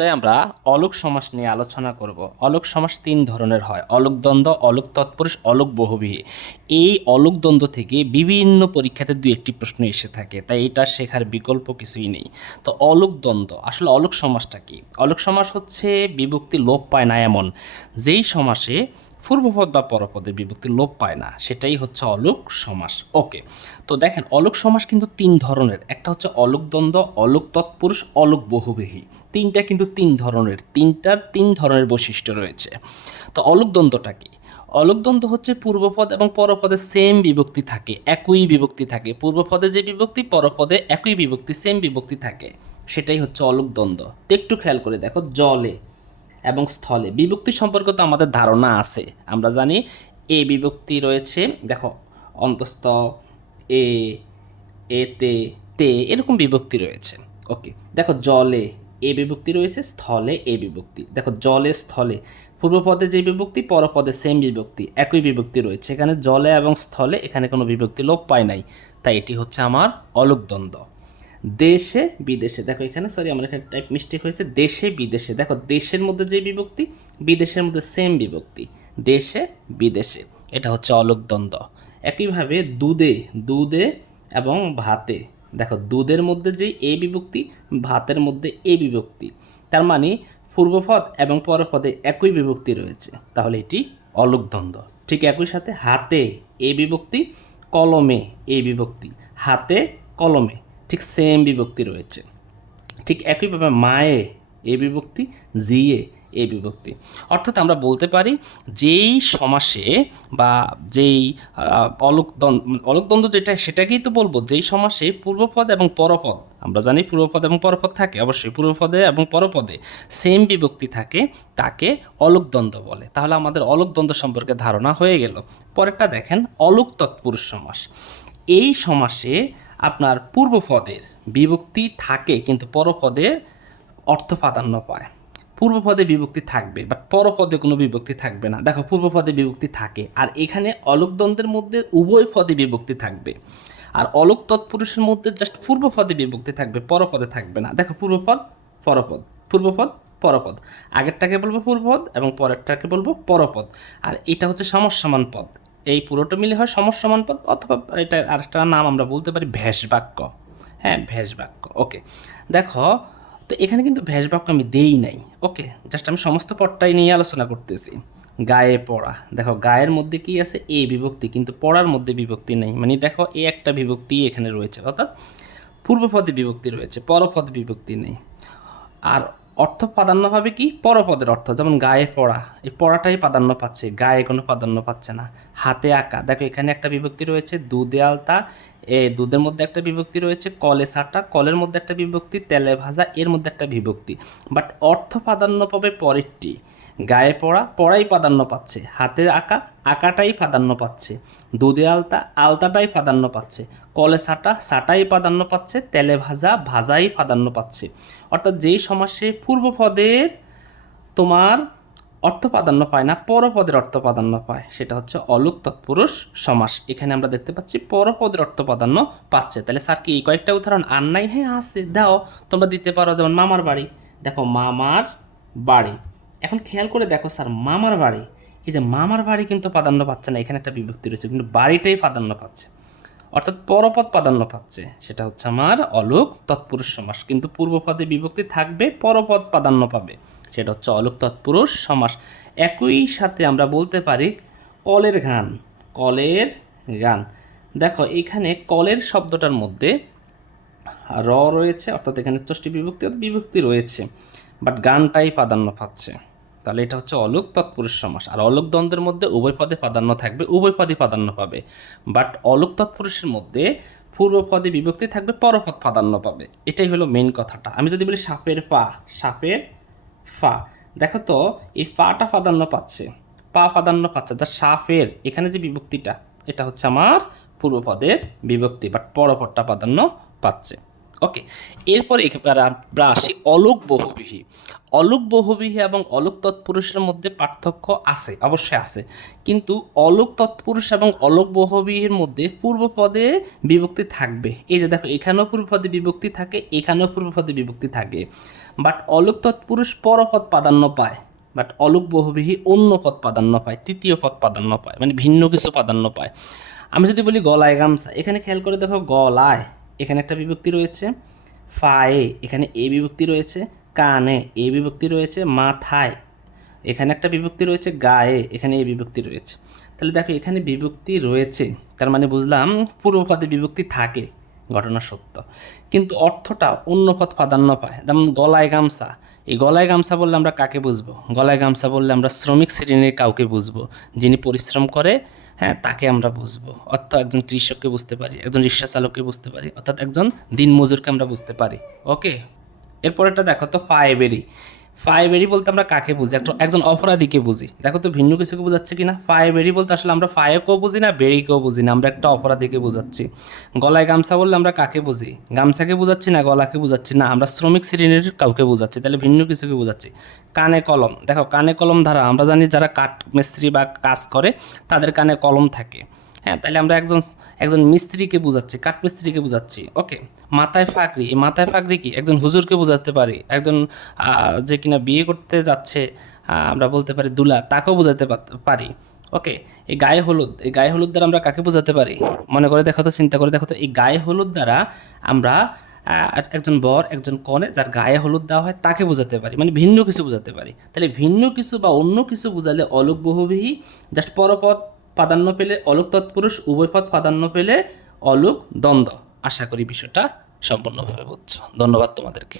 তাই আমরা অলোক সমাস নিয়ে আলোচনা করব। অলোক সমাস তিন ধরনের হয়। অলোক দ্বন্দ্ব, অলোক তৎপুরুষ, অলোক বহুবিহী। এই অলোক দ্বন্দ্ব থেকে বিভিন্ন পরীক্ষাতে দু একটি প্রশ্ন এসে থাকে, তাই এটা শেখার বিকল্প কিছুই নেই। তো অলোক দ্বন্দ্ব, আসলে অলোক সমাসটা কি? অলোক সমাস হচ্ছে বিভক্তি লোপ পায় না এমন। যেই সমাসে পূর্বপদ বা পরপদের বিভক্তি লোপ পায় না, সেটাই হচ্ছে অলোক সমাস। ওকে, তো দেখেন, অলোক সমাস কিন্তু তিন ধরনের। একটা হচ্ছে অলোক দ্বন্দ্ব, অলোক তৎপুরুষ, অলোক বহুবিহী। তিনটা কিন্তু তিন ধরনের, তিনটার তিন ধরনের বৈশিষ্ট্য রয়েছে। তো অলোক দ্বন্দ্বটা কি? অলোক দ্বন্দ্ব হচ্ছে পূর্বপদ এবং পরপদে সেম বিভক্তি থাকে, একই বিভক্তি থাকে। পূর্বপদে যে বিভক্তি, পরপদে একই বিভক্তি সেম বিভক্তি থাকে। সেটাই হচ্ছে অলোক দ্বন্দ্ব। তো একটু খেয়াল করে দেখো, জলে এবং স্থলে। বিভক্তি সম্পর্কে তো আমাদের ধারণা আছে। আমরা জানি এ বিভক্তি রয়েছে, দেখো, অন্তস্থ, এ, এতে, তে, এরকম বিভক্তি রয়েছে। ওকে, দেখো, জলে এ বিভক্তি রয়েছে, স্থলে এ বিভক্তি। দেখো, জলে, স্থলে, পূর্বপদে যে বিভক্তি, পরপদে সেম বিভক্তি, একই বিভক্তি রয়েছে। এখানে জলে এবং স্থলে এখানে কোনো বিভক্তি লোপ পায় নাই। তাই এটি হচ্ছে আমার অলোক দ্বন্দ্ব দেশে, বিদেশে। দেখো এখানে সরি আমার এখানে টাইপ মিস্টেক হয়েছে। দেশে, বিদেশে। দেখো, দেশের মধ্যে যে বিভক্তি, বিদেশের মধ্যে সেম বিভক্তি। দেশে, বিদেশে। এটা হচ্ছে অলোক দ্বন্দ্ব একইভাবে দুধে দুধে এবং ভাতে। দেখো, দুধের মধ্যে যে এ বিভক্তি, ভাতের মধ্যে এ বিভক্তি। তার মানে পূর্বপদ এবং পরপদে একই বিভক্তি রয়েছে। তাহলে এটি অলোক দ্বন্দ্ব ঠিক একই সাথে হাতে এ বিভক্তি, কলমে এ বিভক্তি। হাতে, কলমে। ঠিক সেম বিভক্তি রয়েছে। ঠিক একইভাবে মায়ে এ বিভক্তি জিয়ে এ বিভক্তি। অর্থাৎ আমরা বলতে পারি যেই সমাসে বা যেই আহ, অলোক দ্বন্দ্ব অলোক দ্বন্দ্ব যেটা সেটাকেই তো বলব যেই সমাসে পূর্বপদ এবং পরপদ আমরা জানি পূর্বপদ এবং পরপদ থাকে অবশ্যই পূর্বপদে এবং পরপদে সেম বিভক্তি থাকে তাকে অলোক দ্বন্দ্ব বলে। তাহলে আমাদের অলোক দ্বন্দ্ব সম্পর্কে ধারণা হয়ে গেল। পরেরটা দেখেন অলোক তৎপুরুষ সমাস। এই সমাসে আপনার পূর্বপদের বিভক্তি থাকে, কিন্তু পরপদের অর্থ প্রাধান্য পায়। পূর্বপদে বিভক্তি থাকবে বাট পরপদে কোনো বিভক্তি থাকবে না। দেখো, পূর্বপদে বিভক্তি থাকে, আর এখানে অলোক দ্বন্দ্বের মধ্যে উভয় পদে বিভক্তি থাকবে। আর অলোক তৎপুরুষের মধ্যে জাস্ট পূর্বপদে বিভক্তি থাকবে, পরপদে থাকবে না। দেখো, পূর্বপদ, পরপদ পূর্বপদ, পরপদ। আগেরটাকে বলব পূর্বপদ এবং পরেরটাকে বলব পরপদ। আর এটা হচ্ছে সমস্যমান পদ। এই পুরোটা মিলে হয় সমস্যমান পদ অথবা এটা আরেকটা নাম আমরা বলতে পারি ভ্যাস বাক্য হ্যাঁ ভ্যাস বাক্য ওকে। দেখো, তো এখানে কিন্তু ভ্যাস বাক্য আমি দেই নাই, ওকে। জাস্ট আমি সমস্ত পদটাই নিয়ে আলোচনা করতেছি। গায়ে পড়া। দেখো, গায়ের মধ্যে কি আছে? এ বিভক্তি, কিন্তু পড়ার মধ্যে বিভক্তি নেই। মানে দেখো, এ একটা বিভক্তি এখানে রয়েছে, অর্থাৎ পূর্বপদে বিভক্তি রয়েছে, পরপদে বিভক্তি নেই। আর অর্থ প্রাধান্য পাবে কি? পরপদের অর্থ। যেমন গায়ে পড়া। এই পড়াটাই প্রাধান্য পাচ্ছে। গায়ে কোনো প্রাধান্য পাচ্ছে না। হাতে আঁকা। দেখো এখানে একটা বিভক্তি রয়েছে। দুধে আলতা, এ দুধের মধ্যে একটা বিভক্তি রয়েছে। কলে সাটা। কলের মধ্যে একটা বিভক্তি, তেলে ভাজা, এর মধ্যে একটা বিভক্তি। বাট অর্থ প্রাধান্য পাবে পরেরটি। গায়ে পড়া। পড়াই প্রাধান্য পাচ্ছে। হাতে আঁকা। আঁকাটাই প্রাধান্য পাচ্ছে। দুধে আলতা, আলতাটাই প্রাধান্য পাচ্ছে। কলে সাটা, সাটাই প্রাধান্য পাচ্ছে। তেলে ভাজা, ভাজাই প্রাধান্য পাচ্ছে। অর্থাৎ যেই সমাসে পূর্বপদের তোমার অর্থ প্রাধান্য পায় না পরপদের অর্থ প্রাধান্য পায়, সেটা হচ্ছে অলোক তৎপুরুষ সমাস। এখানে আমরা দেখতে পাচ্ছি পরপদের অর্থ প্রাধান্য পাচ্ছে। তাহলে স্যার কি এই কয়েকটা উদাহরণ আর নাই? হ্যাঁ আছে। দাও, তোমরা দিতে পারো, যেমন মামার বাড়ি। দেখো, মামার বাড়ি। এখন খেয়াল করে দেখো স্যার, মামার বাড়ি। এই যে মামার বাড়ি কিন্তু প্রাধান্য পাচ্ছে না, এখানে একটা বিভক্তি রয়েছে, কিন্তু বাড়িটাই প্রাধান্য পাচ্ছে। অর্থাৎ পরপদ প্রাধান্য পাচ্ছে, সেটা হচ্ছে আমার অলোক তৎপুরুষ সমাস, কিন্তু পূর্বপদে বিভক্তি থাকবে, পরপদ প্রাধান্য পাবে, সেটা হচ্ছে অলোক তৎপুরুষ সমাস। একই সাথে আমরা বলতে পারি কলের গান কলের গান দেখো, এখানে কলের শব্দটার মধ্যে র রয়েছে, অর্থাৎ এখানে ষষ্ঠী বিভক্তি বিভক্তি রয়েছে বাট গানটাই প্রাধান্য পাচ্ছে। তাহলে এটা হচ্ছে অলোক তৎপুরুষ সমাস। আর অলোক দ্বন্দ্বের মধ্যে উভয় পদে প্রাধান্য থাকবে, উভয় পদে প্রাধান্য পাবে। বাট অলোক তৎপুরুষের মধ্যে পূর্বপদে বিভক্তি থাকবে পরপদ প্রাধান্য পাবে। এটাই হলো মেন কথাটা। আমি যদি বলি সাপের পা, সাপের ফা। দেখো তো, এই ফাটা প্রাধান্য পাচ্ছে, পা প্রাধান্য পাচ্ছে, যা সাপের, এখানে যে বিভক্তিটা, এটা হচ্ছে আমার পূর্বপদের বিভক্তি বাট পরপদটা প্রাধান্য পাচ্ছে। ওকে এরপরে আমরা আসি অলোক বহুবিহী। অলোক বহুবিহী এবং অলোক তৎপুরুষের মধ্যে পার্থক্য আছে, অবশ্যই আছে। কিন্তু অলোক তৎপুরুষ এবং অলোক বহুবিহীর মধ্যে পূর্বপদে বিভক্তি থাকবে। এই যে দেখো, এখানেও পূর্বপদে বিভক্তি থাকে, এখানেও পূর্বপদে বিভক্তি থাকে। বাট অলোক তৎপুরুষ পরপদ প্রাধান্য পায় বাট অলোক বহুবিহী অন্য পদ প্রাধান্য পায়, তৃতীয় পদ প্রাধান্য পায় মানে ভিন্ন কিছু প্রাধান্য পায়। আমি যদি বলি গলায় গামছা, এখানে খেয়াল করে দেখো গলায় এখানে একটা বিভক্তি রয়েছে। ফায়ে, এখানে এ বিভক্তি রয়েছে। কানে, এ বিভক্তি রয়েছে। মাথায়, এখানে একটা বিভক্তি রয়েছে। গায়ে, এখানে এ বিভক্তি রয়েছে। তাহলে দেখো, এখানে বিভক্তি রয়েছে। তার মানে বুঝলাম পূর্বপদে বিভক্তি থাকে, ঘটনা সত্য। কিন্তু অর্থটা অন্য পদ প্রাধান্য পায়। যেমন গলায় গামছা। এই গলায় গামছা বললে আমরা কাকে বুঝব? গলায় গামছা বললে আমরা শ্রমিক শ্রেণির কাউকে বুঝব, যিনি পরিশ্রম করে হ্যাঁ তাকে আমরা বুঝব। অর্থাৎ একজন কৃষককে বুঝতে পারি, একজন রিক্সা চালককে বুঝতে পারি, অর্থাৎ একজন দিনমজুরকে আমরা বুঝতে পারি। ওকে এরপরেটা দেখো তো ফাইবেরি ফাইবেরি বলতে আমরা কাকে বুঝি? একটা একজন অপরাধীকে বুঝি। দেখো তো ভিন্ন কিছুকে বোঝাচ্ছে কি না ফাইবেরি বলতে আসলে আমরা ফায়েকেও বুঝি না, বেরিকেও বুঝি না, আমরা একটা অপরাধীকে বোঝাচ্ছি। গলায় গামছা বললে আমরা কাকে বুঝি? গামছাকে বোঝাচ্ছি না, গলাকে বোঝাচ্ছি না, আমরা শ্রমিক শ্রেণির কাউকে বোঝাচ্ছি। তাহলে ভিন্ন কিছুকে বোঝাচ্ছি। কানে কলম। দেখো, কানে কলম ধারা, আমরা জানি যারা কাঠ মিস্ত্রি বা কাজ করে, তাদের কানে কলম থাকে। হ্যাঁ তাহলে আমরা একজন একজন মিস্ত্রিকে বোঝাচ্ছি কাঠমিস্ত্রিকে বোঝাচ্ছি। ওকে মাথায় ফাঁকরি, এই মাথায় ফাঁকরি কি? একজন হুজুরকে বোঝাতে পারি, একজন যে কিনা বিয়ে করতে যাচ্ছে আমরা বলতে পারি দুলা, তাকেও বোঝাতে পারি। ওকে এই গায়ে হলুদ, এই গায়ে হলুদ দ্বারা আমরা কাকে বোঝাতে পারি? মনে করে দেখো তো, চিন্তা করে দেখো তো, এই গায়ে হলুদ দ্বারা আমরা একজন বর, একজন কনে, যার গায়ে হলুদ দেওয়া হয়, তাকে বোঝাতে পারি মানে ভিন্ন কিছু বোঝাতে পারি। তাহলে ভিন্ন কিছু বা অন্য কিছু বোঝালে অলোক বহুবিহী জাস্ট পরপদ প্রাধান্য পেলে অলোক তৎপুরুষ, উভয় পদ প্রাধান্য পেলে অলোক, দ্বন্দ্ব। আশা করি বিষয়টা সম্পূর্ণভাবে বুঝছ। ধন্যবাদ তোমাদেরকে।